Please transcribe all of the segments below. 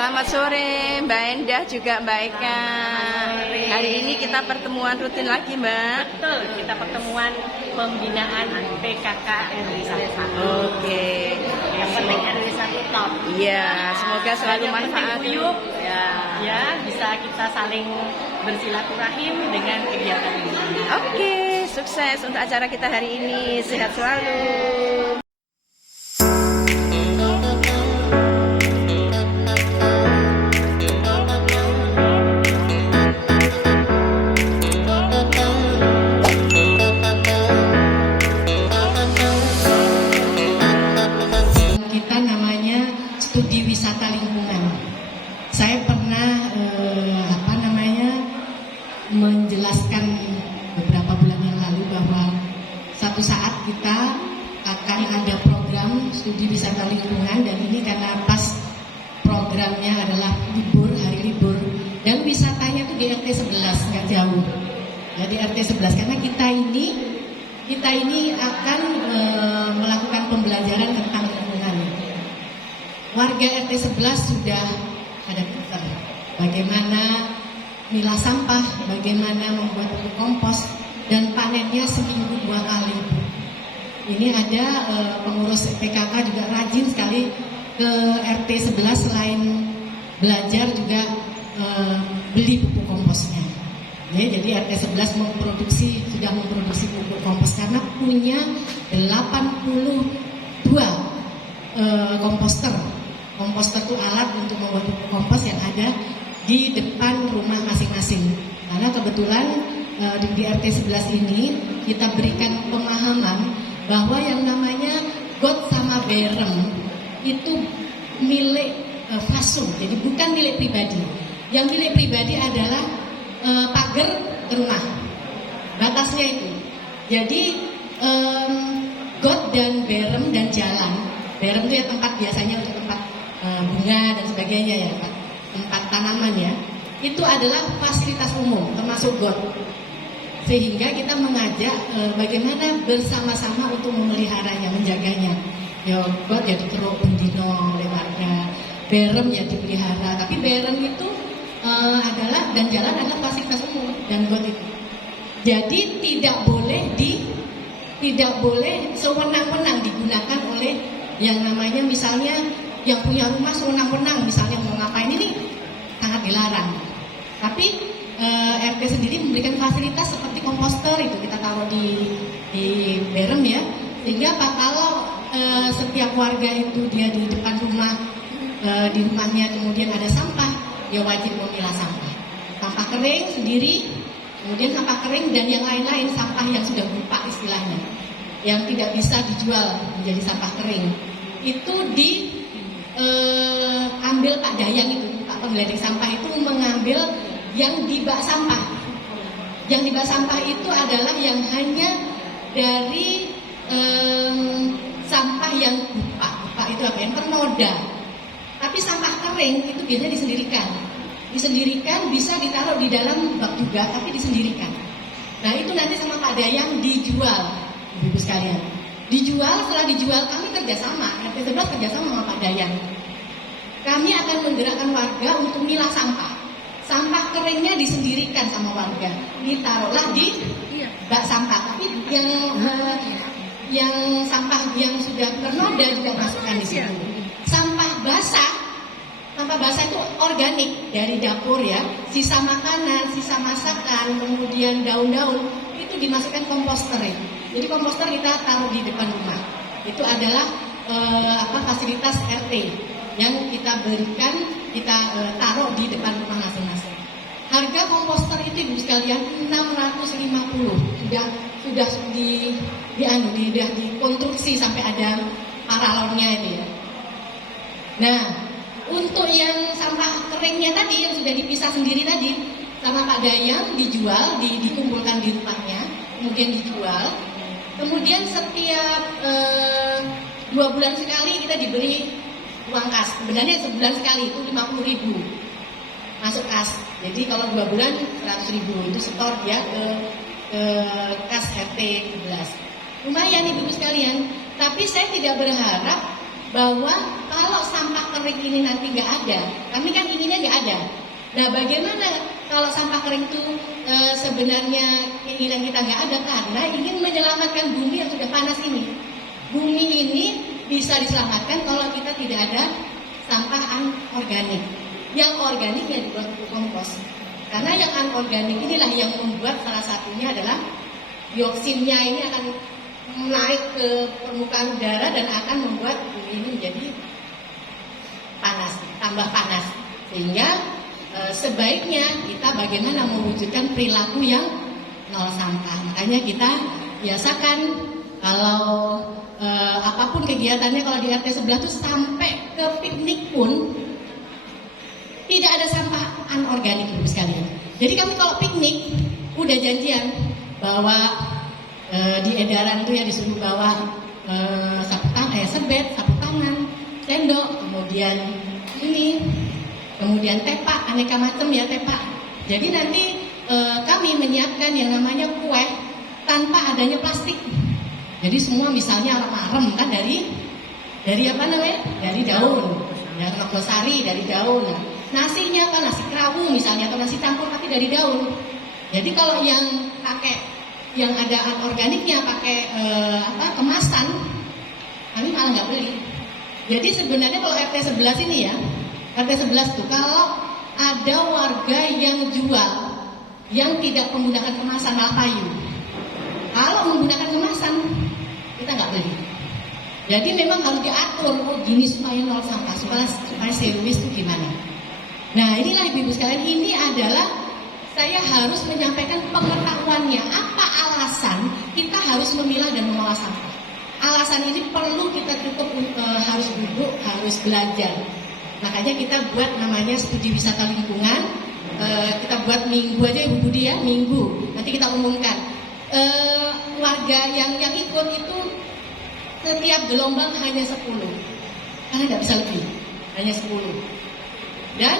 Selamat sore Mbak Endah juga Mbak Eka. Hari ini kita pertemuan rutin lagi Mbak. Betul, kita pertemuan pembinaan PKK RW 1. Oke. Yang penting RW 1 top. Iya, semoga selalu manfaat. Yuk, ya bisa kita saling bersilaturahim dengan kegiatan ini. Oke, sukses untuk acara kita hari ini. Sehat selalu. Studi wisata lingkungan. Saya pernah menjelaskan beberapa bulan yang lalu bahwa satu saat kita akan ada program studi wisata lingkungan, dan ini karena pas programnya adalah libur, hari libur, dan wisatanya itu di RT 11, nggak jauh. Ya, di RT 11 karena kita ini akan melakukan pembelajaran tentang lingkungan. Warga RT 11 sudah ada pinter bagaimana milah sampah, bagaimana membuat pupuk kompos, dan panennya seminggu 2 kali. Ini ada pengurus PKK juga rajin sekali ke RT 11, selain belajar juga beli pupuk komposnya. Ya, jadi RT 11 sudah memproduksi pupuk kompos karena punya 82 komposter. Komposter itu alat untuk membuat pupuk kompos yang ada di depan rumah masing-masing. Karena kebetulan di RT 11 ini kita berikan pemahaman bahwa yang namanya got sama berem itu milik fasum, jadi bukan milik pribadi. Yang milik pribadi adalah pagar rumah, batasnya itu. Jadi got dan berem dan jalan. Berem itu ya tempat biasanya untuk tempat bunga dan sebagainya ya, tempat tanaman ya. Itu adalah fasilitas umum termasuk got. Sehingga kita mengajak bagaimana bersama-sama untuk memeliharanya, menjaganya. Ya got ya dikeruk bendino oleh warga, berem ya dipelihara. Tapi berem itu adalah dan jalan adalah fasilitas umum dan got itu. Jadi tidak boleh sewenang-wenang digunakan oleh yang namanya misalnya yang punya rumah sewenang-wenang misalnya mau ngapain, ini sangat dilarang. Tapi RT sendiri memberikan fasilitas seperti komposter itu kita taruh di berem ya, sehingga kalau setiap warga itu dia di depan rumah di rumahnya kemudian ada sampah, dia wajib memilah sampah kering sendiri, kemudian sampah kering dan yang lain-lain, sampah yang sudah berupa istilahnya, yang tidak bisa dijual menjadi sampah kering, itu ambil Pak Dayang itu, Pak penggeledek sampah itu mengambil yang di bak sampah. Yang di bak sampah itu adalah yang hanya dari sampah yang bupa itu apa? Yang ternoda. Tapi sampah kering itu biasanya disendirikan, bisa ditaruh di dalam bak juga, tapi disendirikan. Nah itu nanti sama Pak Dayang dijual, Ibu sekalian. Setelah dijual kami kerjasama, RT 11 kerjasama sama Pak Dayang. Kami akan menggerakkan warga untuk milah sampah. Sampah keringnya disendirikan sama warga, ditaruhlah di bak sampah. Tapi yang sampah yang sudah ternoda juga masukkan di situ. Sampah basah itu organik dari dapur ya, sisa makanan, sisa masakan, kemudian daun-daun itu dimasukkan komposter ya. Jadi komposter kita taruh di depan rumah. Itu adalah fasilitas RT yang kita berikan, kita taruh di depan rumah masing-masing. Harga komposter itu Ibu sekalian 650. Sudah dikonstruksi sampai ada paralonnya ini ya. Nah, untuk yang sampah keringnya tadi yang sudah dipisah sendiri tadi sama Pak Dayang dijual, dikumpulkan di rumahnya, kemudian dijual. Kemudian setiap 2 bulan sekali kita diberi uang kas. Sebenarnya sebulan sekali itu 50.000 masuk kas. Jadi kalau 2 bulan 100.000 itu setor ya ke kas RT 11. Lumayan Ibu sekalian. Tapi saya tidak berharap bahwa kalau sampah kering ini nanti nggak ada, kami kan inginnya nggak ada. Nah, bagaimana kalau sampah kering itu sebenarnya keinginan kita nggak ada karena ingin menyelamatkan bumi yang sudah panas ini. Bumi ini bisa diselamatkan kalau kita tidak ada sampah anorganik. Yang organik ya dibuat pupuk kompos. Karena yang anorganik inilah yang membuat salah satunya adalah dioksinnya ini akan naik ke permukaan udara dan akan membuat bumi ini menjadi panas, tambah panas. Sehingga sebaiknya kita bagaimana mewujudkan perilaku yang nol sampah. Makanya kita biasakan kalau apapun kegiatannya kalau di RT sebelah tuh sampai ke piknik pun tidak ada sampah anorganik Ibu sekalian. Jadi kami kalau piknik udah janjian bawa di edaran tuh ya disuruh bawa sapu tangan, sebet, sapu tangan, sendok, kemudian ini, kemudian tepak, aneka macam ya tepak. Jadi nanti kami menyiapkan yang namanya kue tanpa adanya plastik. Jadi semua misalnya arem-arem kan dari apa namanya? Dari daun, ya regosari dari daun. Nasinya kan nasi kerawu misalnya atau nasi campur tapi dari daun. Jadi kalau yang pakai yang ada anorganiknya pakai kemasan, kami malah nggak beli. Jadi sebenarnya kalau RT 11 ini ya, RT 11 tuh kalau ada warga yang jual yang tidak menggunakan kemasan malah payu. Kalau menggunakan kemasan kita nggak beli. Jadi memang harus diatur, oh gini supaya nol sampah, supaya service itu gimana. Nah inilah ibu-ibu sekalian, ini adalah saya harus menyampaikan pengetahuannya. Apa alasan kita harus memilah dan mengolah sampah? Alasan ini perlu kita cukup harus duduk, harus belajar. Makanya kita buat namanya studi wisata lingkungan. Kita buat minggu aja Ibu Budi ya, minggu. Nanti kita umumkan. Warga yang ikut itu setiap gelombang hanya 10. Karena nggak bisa lebih, hanya 10. Dan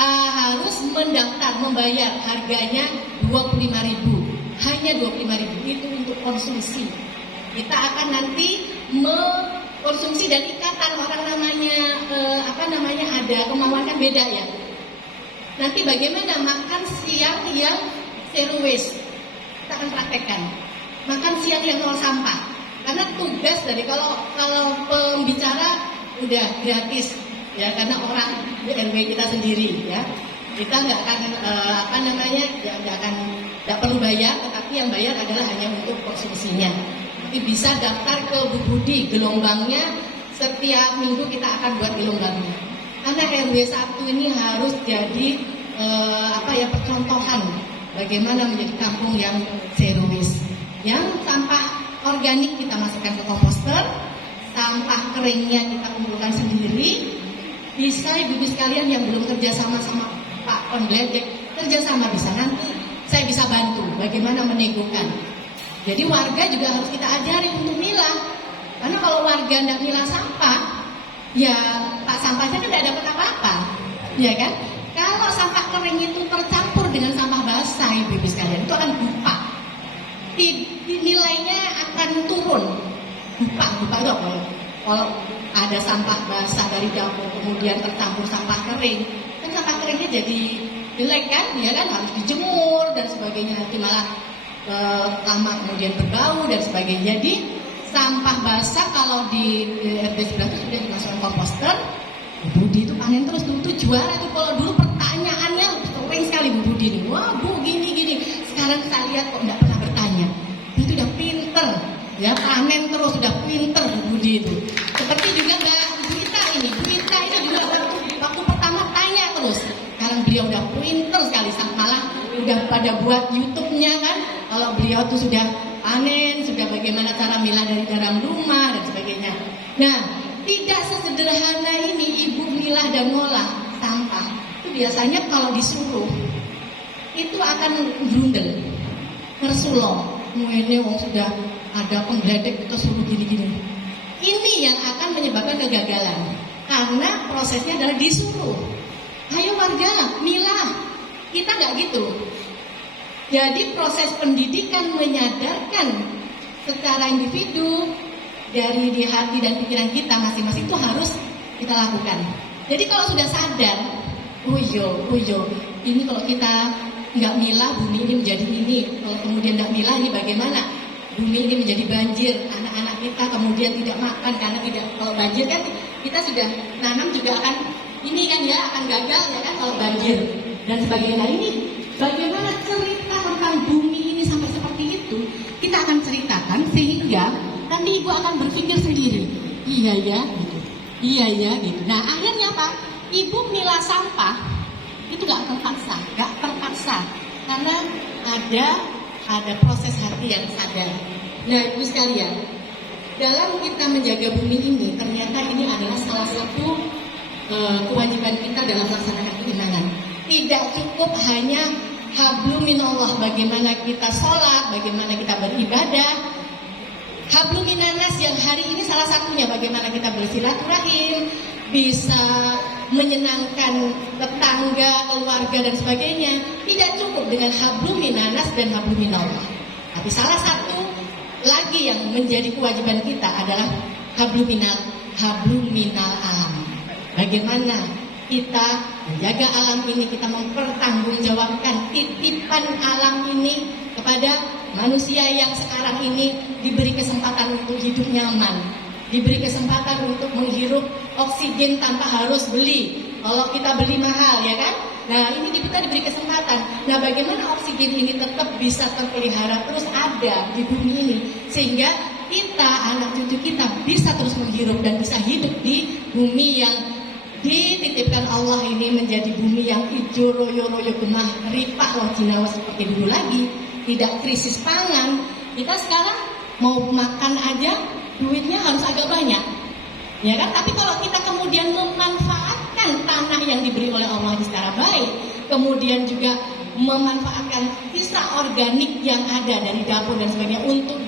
harus mendaftar, membayar harganya 25.000, hanya 25.000 itu untuk konsumsi. Kita akan nanti mengkonsumsi dan ikatan orang namanya ada kemauan kan beda ya. Nanti bagaimana makan siang yang zero waste kita akan praktekkan. Makan siang yang nol sampah. Karena tugas dari kalau pembicara udah gratis. Ya karena orang di RW kita sendiri ya kita nggak akan nggak perlu bayar, tetapi yang bayar adalah hanya untuk konsumsinya. Tapi bisa daftar ke Bu Budi, gelombangnya setiap minggu kita akan buat gelombangnya. Karena RW 1 ini harus jadi percontohan bagaimana menjadi kampung yang zero waste. Yang sampah organik kita masukkan ke komposter, sampah keringnya kita kumpulkan sendiri. Bisa ibu-ibu sekalian yang belum kerjasama sama Pak Penggeledek, kerjasama bisa nanti saya bisa bantu bagaimana meneguhkan. Jadi warga juga harus kita ajari untuk milah. Karena kalau warga tidak milah sampah, ya Pak sampahnya kan tidak dapat apa-apa, ya kan? Kalau sampah kering itu tercampur dengan sampah basah ibu-ibu sekalian itu akan bupa. Nilainya akan turun. Bupa itu kalau ada sampah basah dari dapur kemudian tercampur sampah kering, kan sampah keringnya jadi jelek kan, ya kan harus dijemur dan sebagainya, nanti malah lama kemudian berbau dan sebagainya. Jadi sampah basah kalau di RT sebelah itu sudah dimasukkan komposter, Bu Budi itu panen terus tuh juara tuh. Kalau dulu pertanyaannya sering sekali Bu Budi nih, wah Bu gini. Sekarang saya lihat kok nggak pernah bertanya, itu udah pinter. Ya panen terus sudah pinter Bu Budi itu. Seperti juga Mbak Buita ini juga waktu pertama tanya terus. Sekarang beliau udah pinter sekali, malah udah pada buat YouTube-nya kan. Kalau beliau tuh sudah panen, sudah bagaimana cara milah dari dalam rumah dan sebagainya. Nah, tidak sesederhana ini ibu milah dan ngolah sampah. Itu biasanya kalau disuruh itu akan grundel, ngersulo. Ini wong sudah ada penggeledek kita suruh gini-gini. Ini yang akan menyebabkan kegagalan karena prosesnya adalah disuruh. Ayo warga milah, kita nggak gitu. Jadi proses pendidikan menyadarkan secara individu dari di hati dan pikiran kita masing-masing itu harus kita lakukan. Jadi kalau sudah sadar, ini kalau kita nggak milah bumi ini menjadi ini, kalau kemudian nggak milah ini bagaimana? Bumi ini menjadi banjir, anak-anak kita kemudian tidak makan karena tidak, kalau banjir kan kita sudah nanam juga akan ini kan ya akan gagal ya kan kalau banjir dan sebagainya. Nah, ini bagaimana cerita tentang bumi ini sampai seperti itu kita akan ceritakan sehingga nanti ibu akan berpikir sendiri, iya ya gitu. Nah akhirnya apa? Ibu milah sampah itu nggak terpaksa karena ada proses hati yang sadar. Nah ibu sekalian, dalam kita menjaga bumi ini ternyata ini adalah salah satu kewajiban kita dalam melaksanakan keimanan. Tidak cukup hanya hablum minallah, bagaimana kita sholat, bagaimana kita beribadah. Hablum minanas yang hari ini salah satunya bagaimana kita bersilaturahim, bisa menyenangkan tetangga, keluarga dan sebagainya. Tidak cukup dengan hablum minanas dan hablum minallah. Tapi salah satu lagi yang menjadi kewajiban kita adalah hablum minal alam. Bagaimana kita menjaga alam ini, kita mempertanggungjawabkan titipan alam ini kepada manusia yang sekarang ini diberi kesempatan untuk hidup nyaman, diberi kesempatan untuk menghirup oksigen tanpa harus beli. Kalau kita beli mahal ya kan? Nah ini kita diberi kesempatan. Nah bagaimana oksigen ini tetap bisa terpelihara terus ada di bumi ini, sehingga kita, anak cucu kita bisa terus menghirup dan bisa hidup di bumi yang dititipkan Allah ini menjadi bumi yang hijau, royo-royo, gemah, ripah, loh jinawa seperti dulu lagi. Tidak krisis pangan. Kita sekarang mau makan aja duitnya harus agak banyak, ya kan? Tapi kalau kita kemudian memanfaatkan tanah yang diberi oleh Allah secara baik, kemudian juga memanfaatkan sisa organik yang ada dari dapur dan sebagainya untuk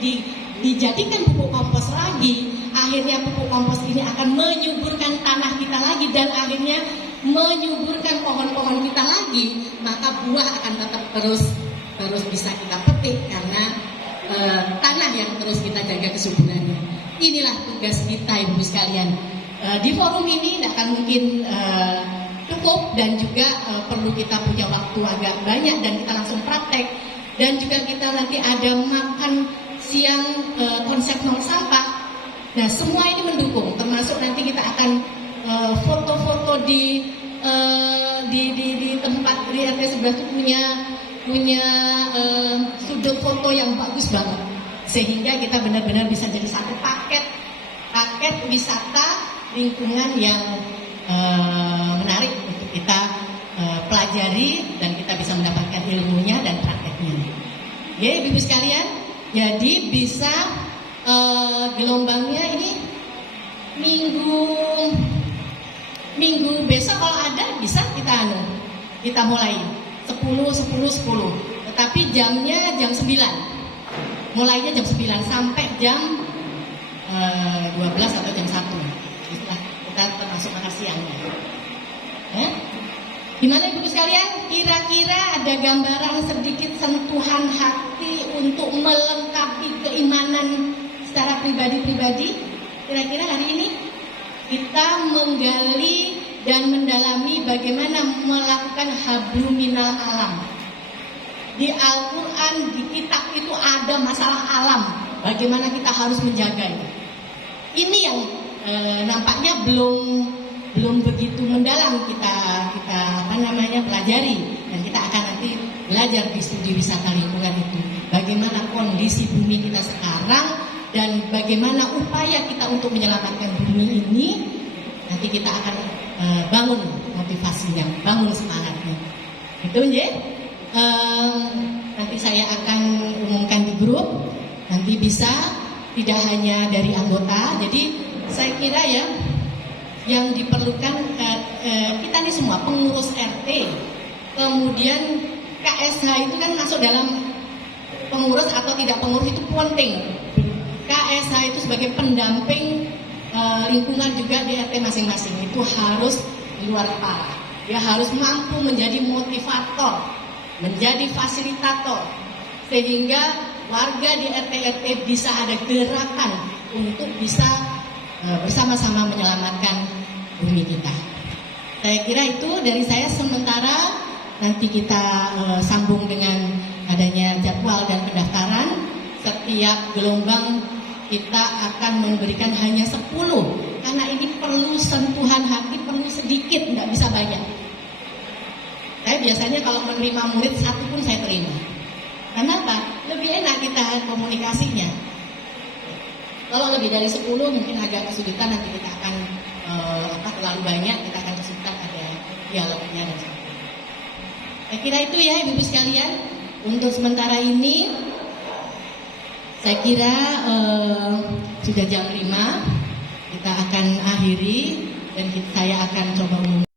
dijadikan pupuk kompos lagi, akhirnya pupuk kompos ini akan menyuburkan tanah kita lagi dan akhirnya menyuburkan pohon-pohon kita lagi, maka buah akan tetap terus bisa kita petik karena tanah yang terus kita jaga kesuburannya. Inilah tugas kita ibu sekalian. Di forum ini tidak akan mungkin cukup dan juga perlu kita punya waktu agak banyak dan kita langsung praktek. Dan juga kita nanti ada makan siang konsep nol sampah. Nah semua ini mendukung, termasuk nanti kita akan foto-foto di tempat di RT sebelah itu punya sudut foto yang bagus banget, sehingga kita benar-benar bisa jadi satu paket wisata lingkungan yang menarik untuk kita pelajari dan kita bisa mendapatkan ilmunya dan prakteknya. Ya ibu sekalian, jadi bisa gelombangnya ini minggu besok kalau ada bisa kita mulai 10, tetapi jamnya jam 9, mulainya jam 9 sampai jam 12 atau jam 1. Itulah kita termasuk makan siangnya. Gimana ibu sekalian? Kira-kira ada gambaran sedikit sentuhan hati untuk melengkapi keimanan secara pribadi-pribadi? Kira-kira hari ini kita menggali dan mendalami bagaimana melakukan hablum minal alam. Di Al-Quran, di kitab itu ada masalah alam, bagaimana kita harus menjaganya. Ini yang nampaknya belum begitu mendalam kita pelajari, dan kita akan nanti belajar di studi wisata lingkungan itu bagaimana kondisi bumi kita sekarang dan bagaimana upaya kita untuk menyelamatkan bumi ini. Nanti kita akan bangun motivasinya, bangun semangatnya. Itu ya. Nanti saya akan umumkan di grup. Nanti bisa tidak hanya dari anggota. Jadi saya kira ya, yang diperlukan kita nih semua pengurus RT, kemudian KSH itu kan masuk dalam pengurus atau tidak pengurus itu penting. KSH itu sebagai pendamping lingkungan juga di RT masing-masing itu harus di luar kepala. Dia harus mampu menjadi motivator, menjadi fasilitator, sehingga warga di RT-RT bisa ada gerakan untuk bisa bersama-sama menyelamatkan bumi kita. Saya kira itu dari saya sementara, nanti kita sambung dengan adanya jadwal dan pendaftaran. Setiap gelombang kita akan memberikan hanya 10, karena ini perlu sentuhan hati, perlu sedikit, nggak bisa banyak. Saya biasanya kalau menerima murid 1 pun saya terima. Kenapa? Lebih enak kita komunikasinya. Kalau lebih dari 10 mungkin agak kesulitan, nanti kita akan terlalu banyak, kita akan kesulitan ada dialognya dan sebagainya. Saya kira itu ya Ibu-ibu sekalian. Untuk sementara ini saya kira sudah jam 5, kita akan akhiri dan saya akan coba umumkan.